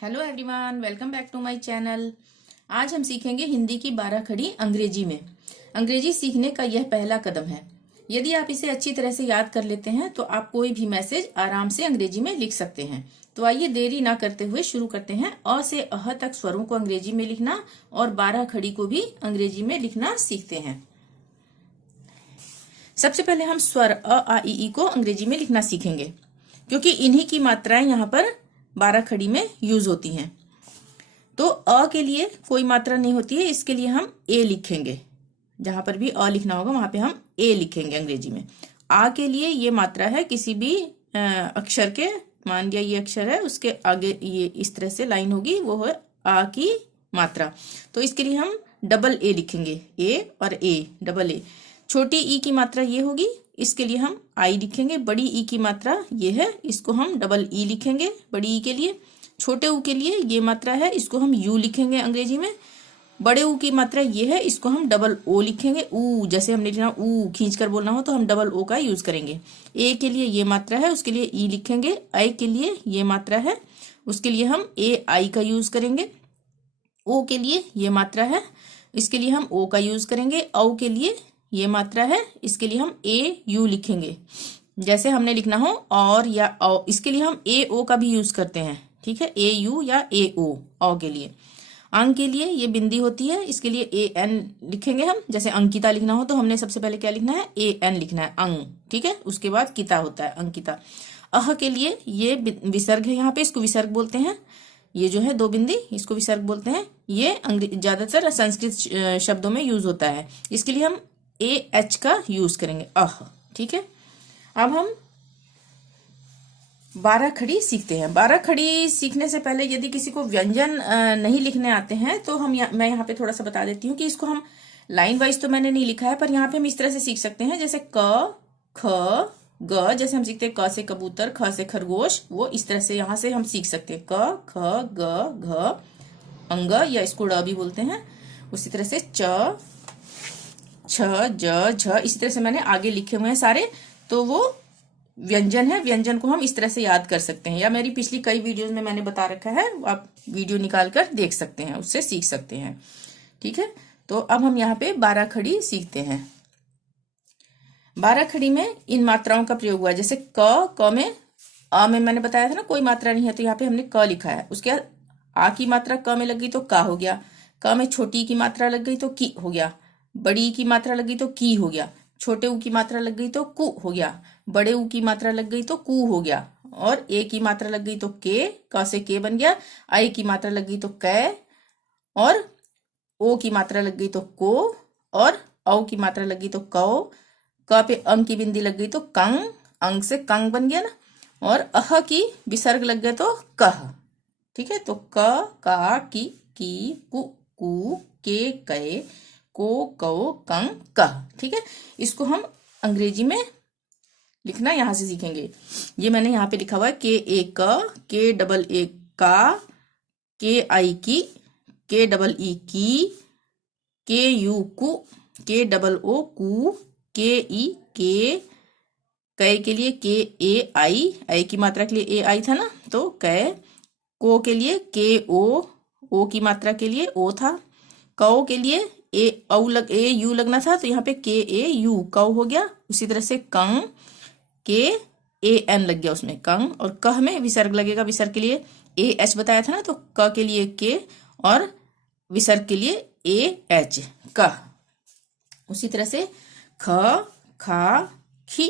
Hello everyone, welcome back to my channel. आज हम सीखेंगे हिंदी की 12 खड़ी अंग्रेजी में। अंग्रेजी सीखने का यह पहला कदम है। यदि आप इसे अच्छी तरह से याद कर लेते हैं तो आप कोई भी मैसेज आराम से अंग्रेजी में लिख सकते हैं। तो आइए देरी ना करते हुए शुरू करते हैं। अ से अह तक स्वरों को अंग्रेजी में लिखना और 12 खड़ी को भी अंग्रेजी में लिखना सीखते हैं। सबसे पहले हम स्वर अ आ इ को अंग्रेजी में लिखना सीखेंगे, क्योंकि इन्हीं की मात्राएं यहाँ पर 12 खड़ी में यूज होती हैं। तो अ के लिए कोई मात्रा नहीं होती है, इसके लिए हम ए लिखेंगे। जहां पर भी अ लिखना होगा वहां पे हम ए लिखेंगे अंग्रेजी में। आ के लिए ये मात्रा है किसी भी अक्षर के, मान लिया ये अक्षर है, उसके आगे ये इस तरह से लाइन होगी, वो है आ की मात्रा। तो इसके लिए हम डबल ए लिखेंगे, ए और ए, डबल ए। छोटी ई की मात्रा ये होगी, इसके लिए हम आई लिखेंगे। बड़ी ई की मात्रा ये है, इसको हम डबल ई लिखेंगे बड़ी ई के लिए। छोटे ऊ के लिए ये मात्रा है, इसको हम यू लिखेंगे अंग्रेजी में। बड़े ऊ की मात्रा ये है, इसको हम डबल ओ लिखेंगे। ऊ जैसे हमने लिखना ऊ खींच कर बोलना हो तो हम डबल ओ का यूज करेंगे। ए के लिए ये मात्रा है, उसके लिए ई लिखेंगे। आई के लिए ये मात्रा है, उसके लिए हम ए आई का यूज करेंगे। ओ के लिए ये मात्रा है, इसके लिए हम ओ का यूज करेंगे। औ के लिए ये मात्रा है, इसके लिए हम ए यू लिखेंगे। जैसे हमने लिखना हो और या औ, इसके लिए हम ए ओ का भी यूज करते हैं, ठीक है, ए यू या ए ओ। औ के लिए अंक के लिए ये बिंदी होती है, इसके लिए ए एन लिखेंगे हम। जैसे अंकिता लिखना हो तो हमने सबसे पहले क्या लिखना है, ए एन लिखना है, अंग, ठीक है। उसके बाद किता होता है, अंकिता। अह के लिए ये विसर्ग है, यहाँ पे इसको विसर्ग बोलते हैं। ये जो है दो बिंदी, इसको विसर्ग बोलते हैं। ये ज्यादातर संस्कृत शब्दों में यूज होता है। इसके लिए हम ए एच का यूज करेंगे, अह, ठीक है। अब हम 12 खड़ी सीखते हैं। 12 खड़ी सीखने से पहले यदि किसी को व्यंजन नहीं लिखने आते हैं तो मैं यहाँ पे थोड़ा सा बता देती हूँ कि इसको हम लाइन वाइज तो मैंने नहीं लिखा है, पर यहाँ पे हम इस तरह से सीख सकते हैं। जैसे क ख ग, जैसे हम सीखते हैं क से कबूतर, ख से खरगोश, वो इस तरह से यहाँ से हम सीख सकते हैं। क ख ग घ अंग, या इसको ड भी बोलते हैं। उसी तरह से च छ ज झ, इसी तरह से मैंने आगे लिखे हुए हैं सारे, तो वो व्यंजन है। व्यंजन को हम इस तरह से याद कर सकते हैं, या मेरी पिछली कई वीडियोस में मैंने बता रखा है, आप वीडियो निकाल कर देख सकते हैं, उससे सीख सकते हैं, ठीक है। तो अब हम यहाँ पे 12 खड़ी सीखते हैं। 12 खड़ी में इन मात्राओं का प्रयोग हुआ है। जैसे क में, अ में मैंने बताया था ना कोई मात्रा नहीं है, तो यहाँ पे हमने क लिखा है। उसके बाद आ की मात्रा क में लग गई तो का हो गया। क में छोटी की मात्रा लग गई तो की हो गया। बड़ी की मात्रा लग गई तो की हो गया। छोटे ऊ की मात्रा लग गई तो कु हो गया। बड़े ऊ की मात्रा लग गई तो कु हो गया। और ए की मात्रा लग गई तो के, क से के बन गया। आई की मात्रा लग गई तो कै, और ओ की मात्रा लग गई तो को, और औ की मात्रा लग गई तो कौ। क पे अंग की बिंदी लग गई तो कंग, अंग से कंग बन गया ना। और अह की विसर्ग लग गया तो कह, ठीक है। तो क का की कु कु के कै को कौ कंग कह, ठीक है। इसको हम अंग्रेजी में लिखना यहां से सीखेंगे। ये मैंने यहाँ पे लिखा हुआ है के ए क, के डबल ए का, के आई की, के डबल ई की, के यू कु, के डबल ओ कु, के ई के, कै के लिए के ए आई की मात्रा के लिए ए आई था ना, तो कै। को के लिए के ओ की मात्रा के लिए ओ था। कौ के लिए ए यू लगना था, तो यहाँ पे के ए यू कौ हो गया। उसी तरह से कंग, के ए एन लग गया उसमें, कंग। और कह में विसर्ग लगेगा, विसर्ग के लिए ए एच बताया था ना, तो क के लिए के, और विसर्ग के लिए ए एच, कह। उसी तरह से ख खा खी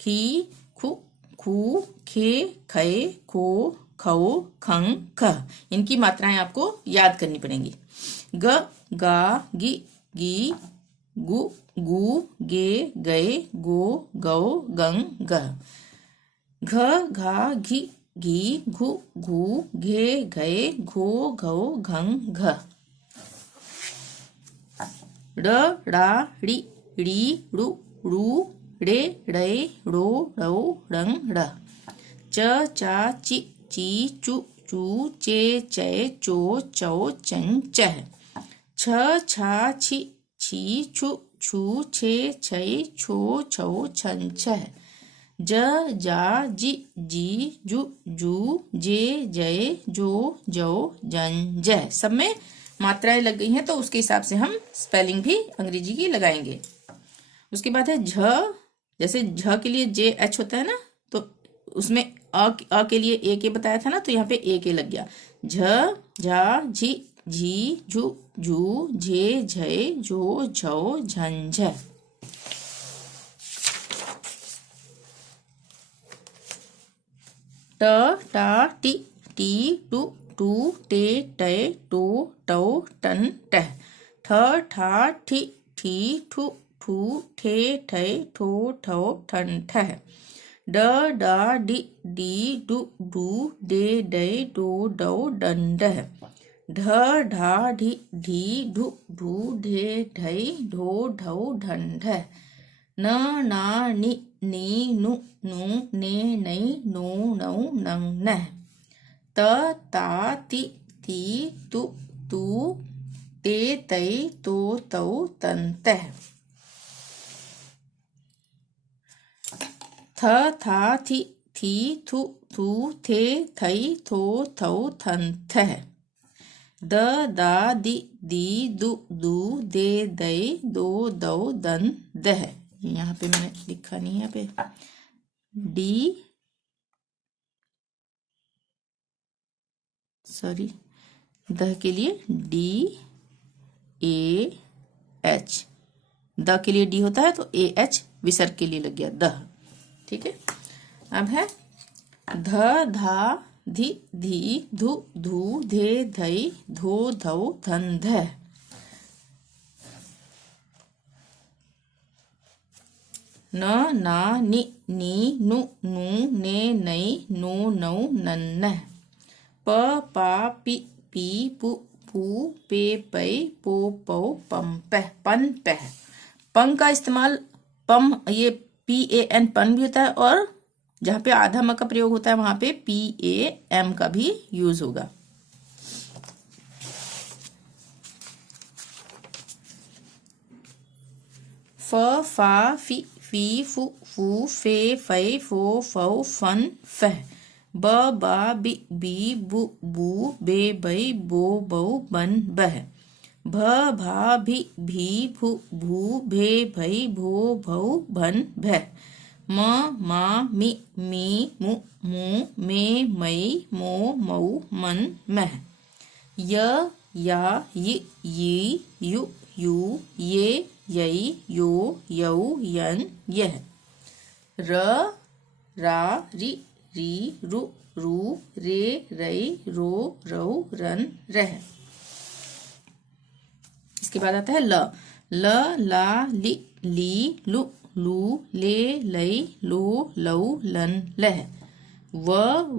खी खु खू खे खे खो खौ खंग खह। इनकी मात्राएं आपको याद करनी पड़ेंगी। ग गा गी गी गु गु गे गए गो गौ गंग गह। घ घा घी घी घु घू घे घे घो घौ घंग घ। ड़ ड़ा ड़ी ड़ी ड़ू ड़ू ड़े ड़े ड़ो ड़ौ ड़ंग ड़। च चा ची ची चू चू चे चे चो चौ चंग चह। छ छा छी छी छु छू छे छै छो छौ छन छह। ज, जा, जी, जी, जू, जू, जे, जय, जो, जौ, जन, जय। सब में मात्राएं लग गई हैं, तो उसके हिसाब से हम स्पेलिंग भी अंग्रेजी की लगाएंगे। उसके बाद है झ। जैसे झ के लिए जे एच होता है ना, तो उसमें अ के लिए ए के बताया था ना, तो यहाँ पे ए के लग गया। झ, झा, झी, झी, झू, झू, झे, झय, झो, झौ, झन, झ। ट, टा, टी, टी, टू, टू, टे, टै, टो, टौ, टन, टह। ठ, ठा, ठी, ठी, ठू, ठू, ठे, ठै, ठो, ठौ, ठन, ठह। ड, डा, डी, डी, डू, डू, डे, डै, डो, डौ, डन, डह। ढ, ढा, ढी, ढी, ढू, ढू, ढे, ढै, ढो, ढौ, ढन, ढह। न, ना, नि, नी, नु, नू, ने, नै, नो, नौ, नंग, नह। त, ता, ति, ती, तु, तू, ते, तै, तो, तौ, तन, तह। थ, था, थी, थी, थू, थू, थे, थई, थो, थौ, थन, थह। द, दा, दि, दी, दु, दू, दे, दै, दो, दौ, दन, दह। यहाँ पे मैंने लिखा नहीं है, यहाँ पे डी, सॉरी, द के लिए डी, ए, एच। द के लिए डी होता है, तो ए एच विसर्ग के लिए लग गया दह। ठीक है। अब है ध, धा, धी, धी, धु, धू, धे, धई, धो, धौ, धन, धह। न, ना, नि, नी, नु, नू, ने, नै, नो, नौ, नन, नह। प, पा, पी, पी, पू, पू, पे, पै, पो, पौ, पम, पह, पन, पह। पं का इस्तेमाल पम, ये पी ए एन पन भी होता है, और जहां पे आधा म का प्रयोग होता है वहां पे पी ए एम का भी यूज होगा। फ, फा, फी, फी, फू, फू, फे, फै, फो, फौ, फन, फह। ब, बा, बी, बी, बू, बू, बे, बै, बो, बौ, बन, बह। भ, भा, भी, भी, भू, भू, भे, भई, भो, भौ, भन, भह। म, मा, मी, मी, मु, मू, मे, मई, मो, मऊ, मन, मह। य, या, यी, यु, यू, ये, यई, यो, यौ, यन, यह। र, रा, री, री, रु, रू, रे, रई, रो, रौ, रन, रह। इसके बाद आता है ल। ल, ला, ली, ली, लु, लू, ले, लई, लो, लौ, लन, लह। व,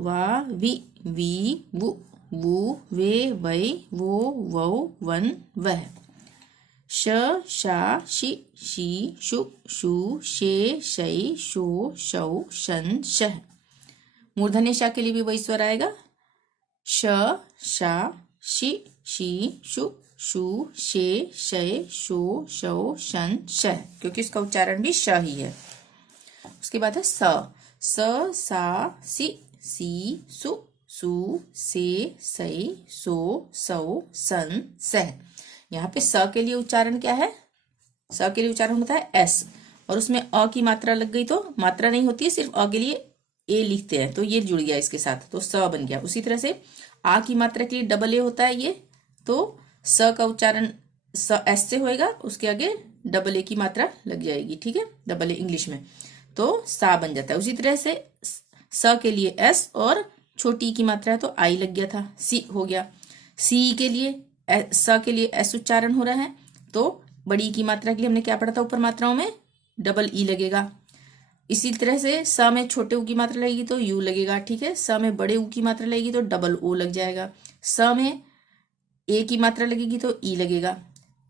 वा, वी, वी, वु, वू, वे, वै, वो, वौ, वन, वह। श, शा, शी, शी, शु, शू, शे, शई, शो, शौ, शन, शह। मूर्धन्य श के लिए भी वही स्वर आएगा। श, शा, शी, शी, शु, शू, शे, शय, शो, शौ, शन, शह, क्योंकि इसका उच्चारण भी श ही है। उसके बाद है स। स, सा, सी, सी, सु, सू, से, सई, सो, सौ, सन, सह। यहाँ पे स के लिए उच्चारण क्या है? स के लिए उच्चारण होता है एस, और उसमें अ की मात्रा लग गई तो मात्रा नहीं होती है, सिर्फ अ के लिए ए लिखते हैं, तो ये जुड़ गया इसके साथ, तो स बन गया। उसी तरह से आ की मात्रा के लिए डबल ए होता है ये, तो स का उच्चारण स एस से होएगा, उसके आगे डबल ए की मात्रा लग जाएगी। ठीक है, डबल ए इंग्लिश में, तो सा बन जाता है। उसी तरह से स के लिए एस, और छोटी की मात्रा है तो आई लग गया था, सी हो गया। सी के लिए स के लिए एस उच्चारण हो रहा है, तो बड़ी की मात्रा के लिए हमने क्या पढ़ा था ऊपर मात्राओं में, डबल ई लगेगा। इसी तरह से स में छोटे ऊ की मात्रा लगेगी तो यू लगेगा। ठीक है, स में बड़े ऊ की मात्रा लगेगी तो डबल ओ लग जाएगा। स में ए की मात्रा लगेगी तो ई लगेगा,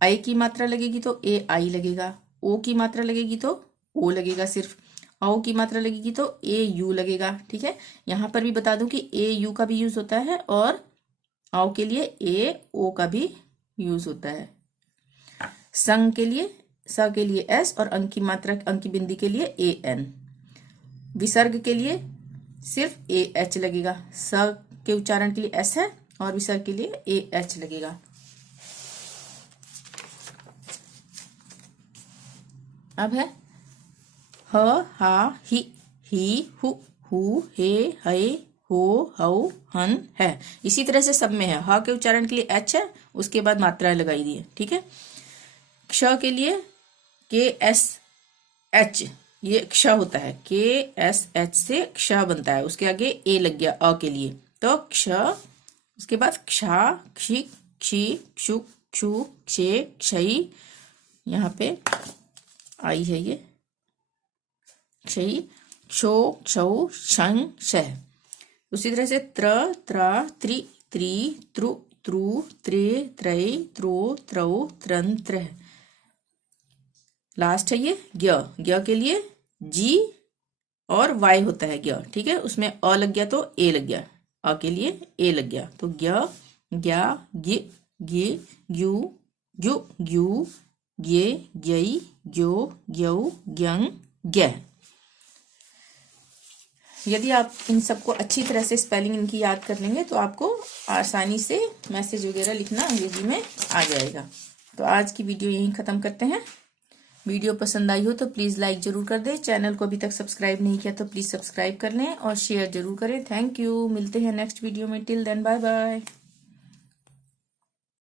आई की मात्रा लगेगी तो ए आई लगेगा, ओ की मात्रा लगेगी तो ओ लगेगा सिर्फ, औ की मात्रा लगेगी तो ए यू लगेगा। ठीक है, यहाँ पर भी बता दूं कि ए यू का भी यूज होता है, और औ के लिए ए ओ का भी यूज होता है। संग के लिए स के लिए एस, और अंक की मात्रा अंक की बिंदी के लिए ए एन। विसर्ग के लिए सिर्फ ए एच लगेगा। स के उच्चारण के लिए एस है और विसर्ग के लिए ए एच लगेगा। अब है ह, हा, ही, हु, हे, हय, हो, हऊ, हन, है। इसी तरह से सब में है। ह के उच्चारण के लिए एच है, उसके बाद मात्रा लगाई दी है, ठीक है। क्ष के लिए के एस एच, ये क्ष होता है, के एस एच से क्ष बनता है, उसके आगे ए लग गया अ के लिए, तो क्ष। उसके बादक्षा, क्षी, क्षी, क्षु, क्षु, क्षे, क्षयी, यहाँ पे आई है ये क्षयी, क्षो, क्षौ, क्षं, क्षय। उसी तरह से त्र, त्रा, त्रि, त्रि,त्रु, त्रु, त्रे, त्रय, त्रो, त्रौ, त्रन, त्रह। लास्ट है ये ज्ञ। ज्ञ के लिए जी और वाई होता है ज्ञ, ठीक है। उसमें अ लग गया तो ए लग गया, अ के लिए ए लग गया, तो ज्ञ, ज्ञा, गे, गे, ग्यू, ग्यु, ग्यू, ज्ञे, ज्ञई, ज्यो, ज्ञौ, ज्ञं, ज्ञ। यदि आप इन सबको अच्छी तरह से स्पेलिंग इनकी याद कर लेंगे तो आपको आसानी से मैसेज वगैरह लिखना अंग्रेजी में आ जाएगा। तो आज की वीडियो यहीं ख़त्म करते हैं। वीडियो पसंद आई हो तो प्लीज़ लाइक ज़रूर कर दें। चैनल को अभी तक सब्सक्राइब नहीं किया तो प्लीज़ सब्सक्राइब कर लें और शेयर ज़रूर करें। Thank you. मिलते हैं नेक्स्ट वीडियो में। Till then bye bye.